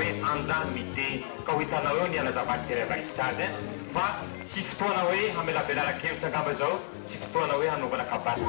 hoe anjany mite ka ho hitanao eo ny anazavany televaisitra azy fa tsy fotoana hoe hamelabelaran-kevitra angamba zao tsy fotoana hoe hanaovana kabary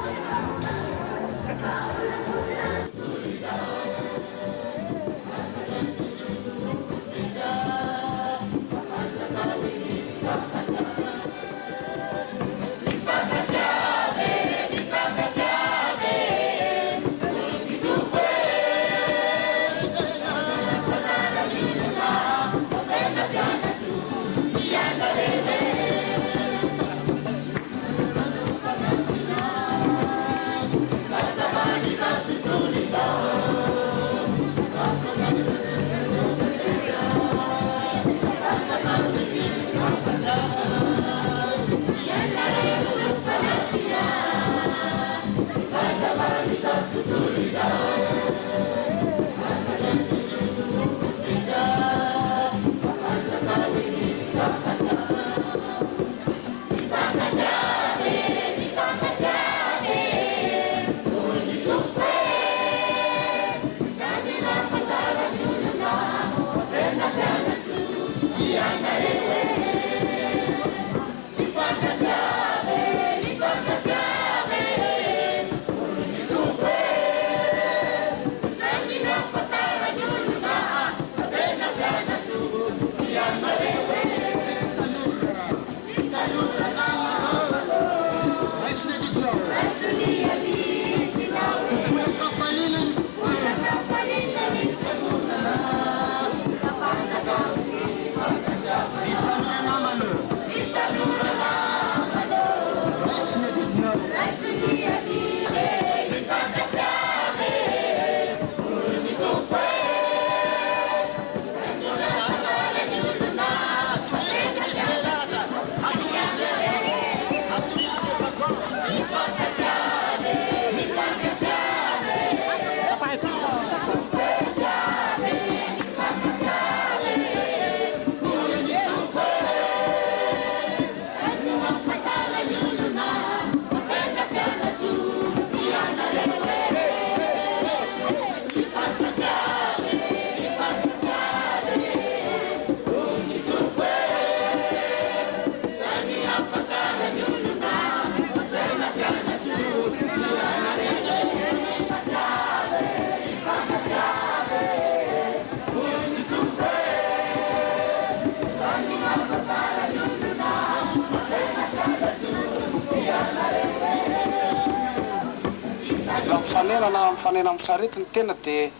mifanena amin'ny sarety ny tena dia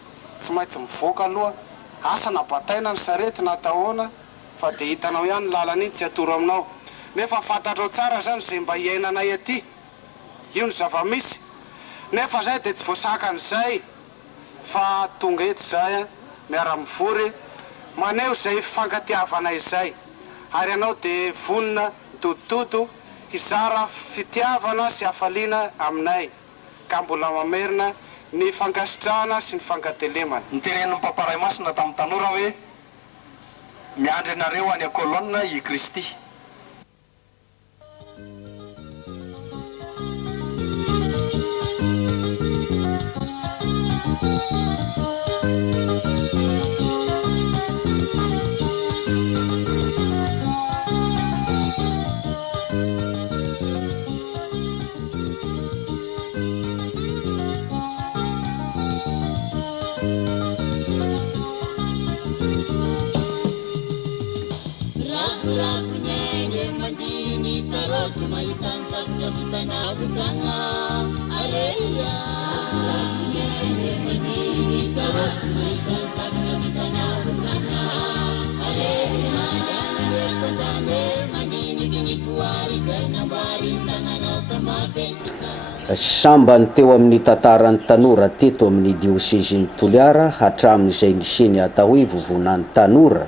tsy maintsy mivoaka aloha asa na bataina ny sarety na atahoana fa dia hitanao ihany ny lalana iny tsy atoro aminao nefa fantatrao tsara zany zay mba hiainanay aty io ny zava-misy nefa zay dia tsy voasaka an'izay fa tonga eto zay miara-mivory maneo zay fifankatiavana izay ary ianao dia vonina dododo hizara fitiavana sy hafaliana aminay ka mbola mamerina ny fankasitrahana sy ny fankatelemana. Niteren'ny mpamparay masina tamin'ny tanora hoe miandry anareo any kolonna i Kristy. Sambany teo amin'ny tantaran'ny tanora teto amin'ny dioseziny Toliara hatramin'izay niseny atao hoe vovonan'ny tanora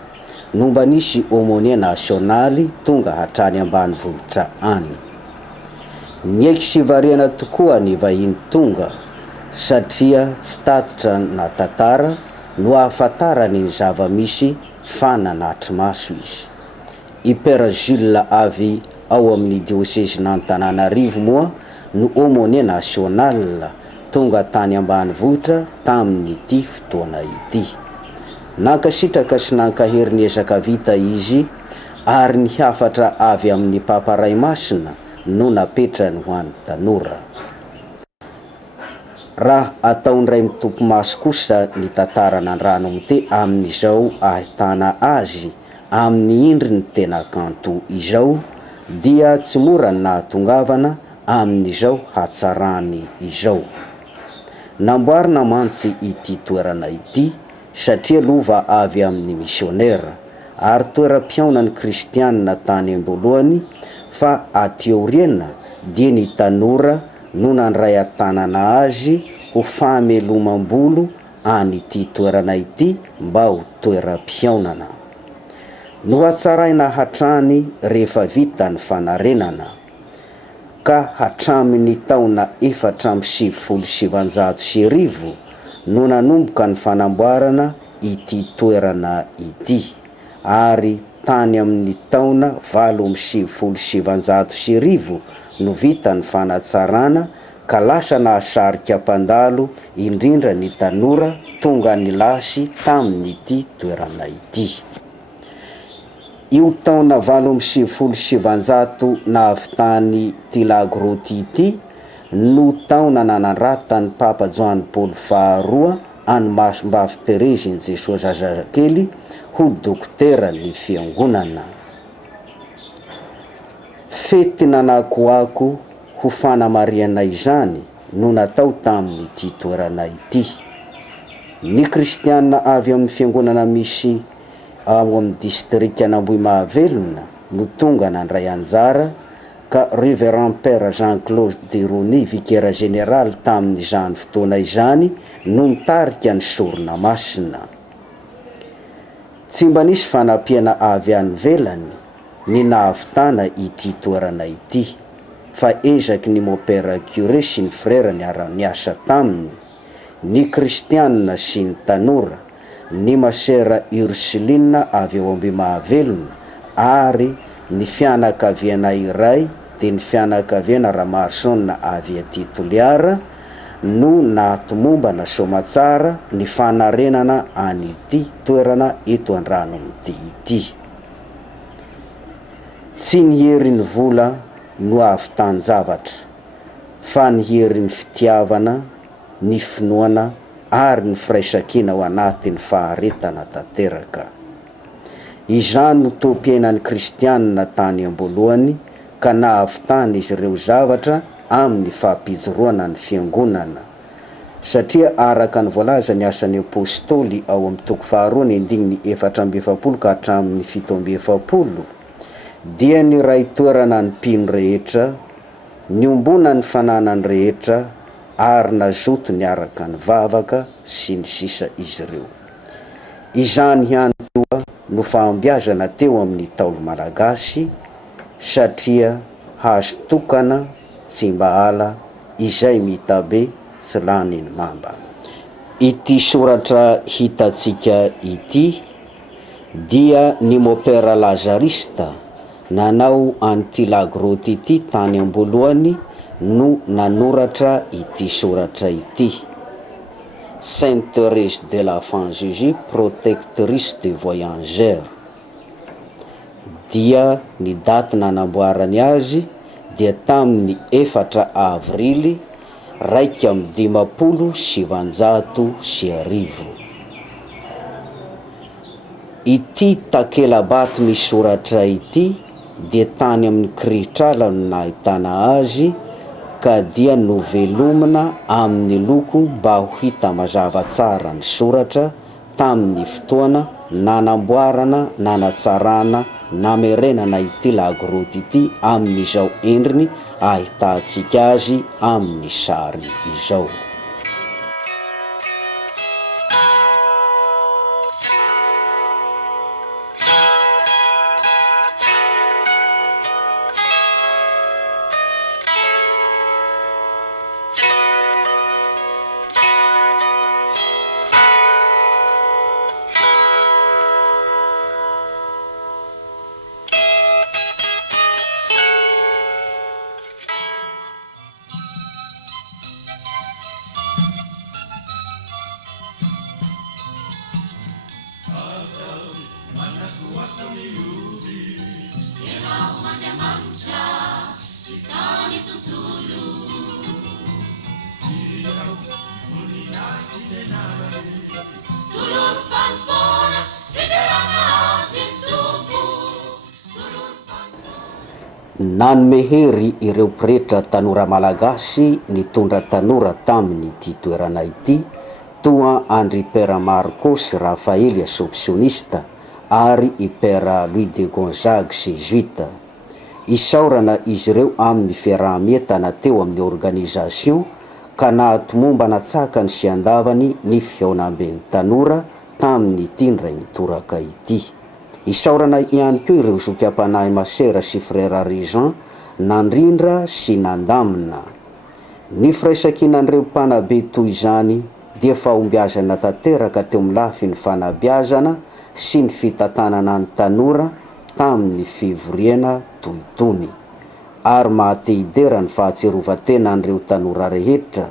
nomba nisy aumônier nasionaly tonga hatrany ambanivohitra any. Nieky sy variana tokoa ny vahiny tonga satria tsy tatitra na tantara no ahafantarany ny zava-misy fa nanatry maso izy. I Père Jules avy ao amin'ny diosezina Antananarivo moa no aumônier national tonga tany ambanivohitra tamin'ity fotoana ity. nankasitraka sy nankahery ezaka vita izy ary niafatra avy amin'ny paparay masina no napetrany ho an'ny tanora. Raha ataondray mitompo maso kosa ny tantarana Andranamite amin'izao ahitana azy amin'ny indriny tena kanto izao, dia tsy mora nahatongavana amin'izao hatsarany izao. Namboarina mantsy ity toerana ity satria lova avy amin'ny misionera ary toeram-piaonan'ny kristianina tany am-boalohany, fa aty aoriana dia ny tanora no nandray an-tanana azy ho famelomam-bolo anyity toerana ity mba ho toeram-piaonana. No hatsaraina hatrany rehefa vita ny fanarenana, ka hatramin'ny taona 477 no nanomboka ny fanamboarana ity toerana ity, ary tany amin'ny taona 877 no vita ny fanatsarana, ka lasa nahasarika mpandalo indrindra ny tanora tonga ny lasy tamin'ity toerana ity. Io taona 877 nahavitany Tilagroty ity no taona nanandratan'ny Papa John Paul faharoa any Masimbavy Terezy Jesoa Zazakely ho dokotera ny fiangonana. Fety nanakoako ho fanamariana izany no natao tamin'ity toerana ity. Ny kristianina avy amin'ny fiangonana misy ao amin'ny distrika Ambohimahavelona no tonga nandray anjara, ka Révérend Père Jean-Claude Derony, vicaire général tamin'izany fotoana izany, no nitarika ny sorona masina. Tsy mba nisy fanampiana avy any velany ny nahavitana ity toerana ity, fa ezaky ny mopera curé sy ny frère niara-niasa taminy, ny kristianina sy ny tanora, ny masera Ursuline avy ao Ambohimahavelona ary ny fianakaviana iray dia ny fianakaviana Ramarson avy aty Toliara no nahatomombana somatsara ny fanarenana anyity toerana eto Andranamity ity. Tsy niherin'ny vola no avitan-javatra, fa niherin'ny fitiavana, ny finoana ary ny firaisan-kina ao anatin'ny faharetana tanteraka. Izany no toam-piainan'ny kristianina tany am-boalohany, ka nahavitana izy ireo zavatra amin'ny fampijoroana ny fiangonana, satria araka ny voalaza ny asan'ny apôstôly ao amin'ny toko faharoa ny 470 ka hatramin'ny 770, dia ny ray toerana ny mpino rehetra, niombona ny fananany rehetra ary nazoto ny araka ny vavaka sy ny sisa izy ireo. Izany ihany koa no fahombiazana teo amin'ny Taolo Malagasy, satria hazo tokana tsy mba ala izay mitabe tsy lany ny mamba. Ity soratra hitatsika ity dia ny mopera lazarista nanao an'ity lagroty ity tany am-boalohany no nanoratra ity soratra ity: Sainte Thérèse de l'Enfant Jésus, protectrice des voyageurs. Dia ny daty nanamboarany azy dia tamin'ny 4 avrily 1950. Ity takela-bato misoratra ity dia tany amin'ny Krihitrala no nahitana azy, ka dia novelomina amin'ny loko mba ho hita mazava tsara ny soratra tamin'ny fotoana nanamboarana, nanatsarana, namerenana ity lagroty ity amin'izao endriny ahitantsika azy amin'ny sary izao. nanome hery ireo pretra tanora malagasy nitondra tanora tamin'ity toerana ity, toa Andry Père Marcos Rafaely Assomptionista ary i Père Louis de Gonzague Jésuite. Isaorana izy ireo amin'ny fiaraha-mientana teo amin'ny organisation ka nahatomomba natsakany sy andavany ny fihaonamben'ny tanora tamin'ny tindray mitoraka ity. Isaorana ihany koa ireo zokim-panahy masera sy frère Rijan nandrindra sy nandamina. Ny firaisakinan'ireo mpanabe toy izany dia fahombiazana tanteraka teo amin'ny lafiny fanabeazana sy ny fitantanana ny tanora tamin'ny fivoriana toy itony, ary mahatehidera ny fahatserovatena an'ireo tanora rehetra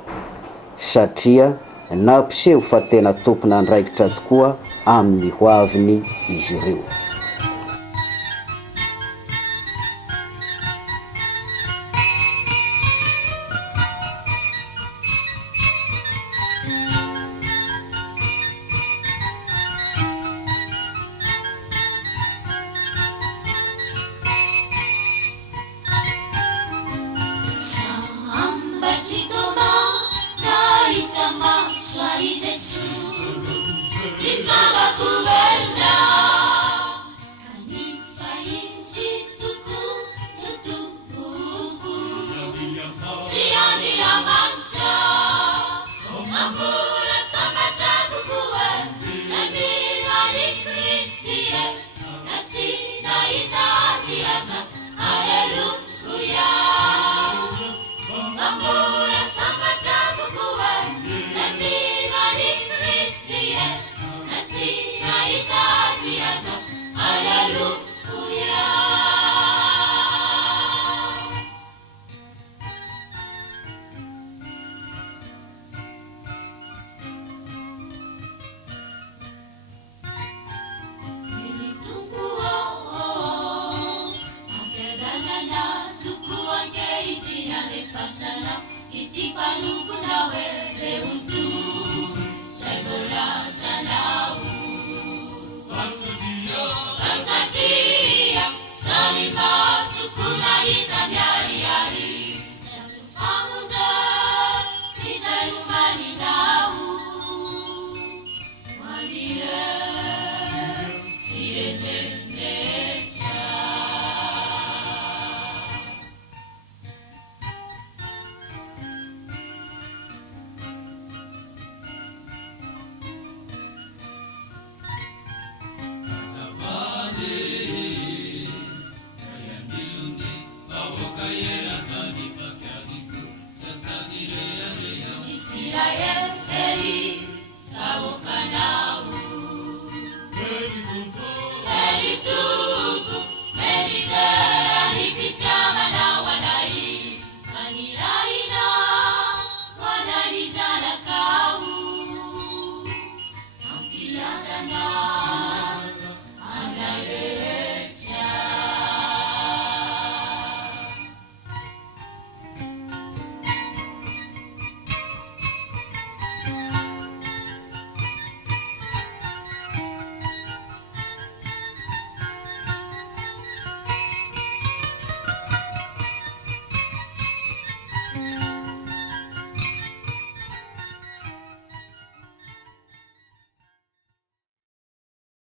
satria nampiseho fa tena tompona andraikitra tokoa amin'ny hoaviny izy ireo. Israel,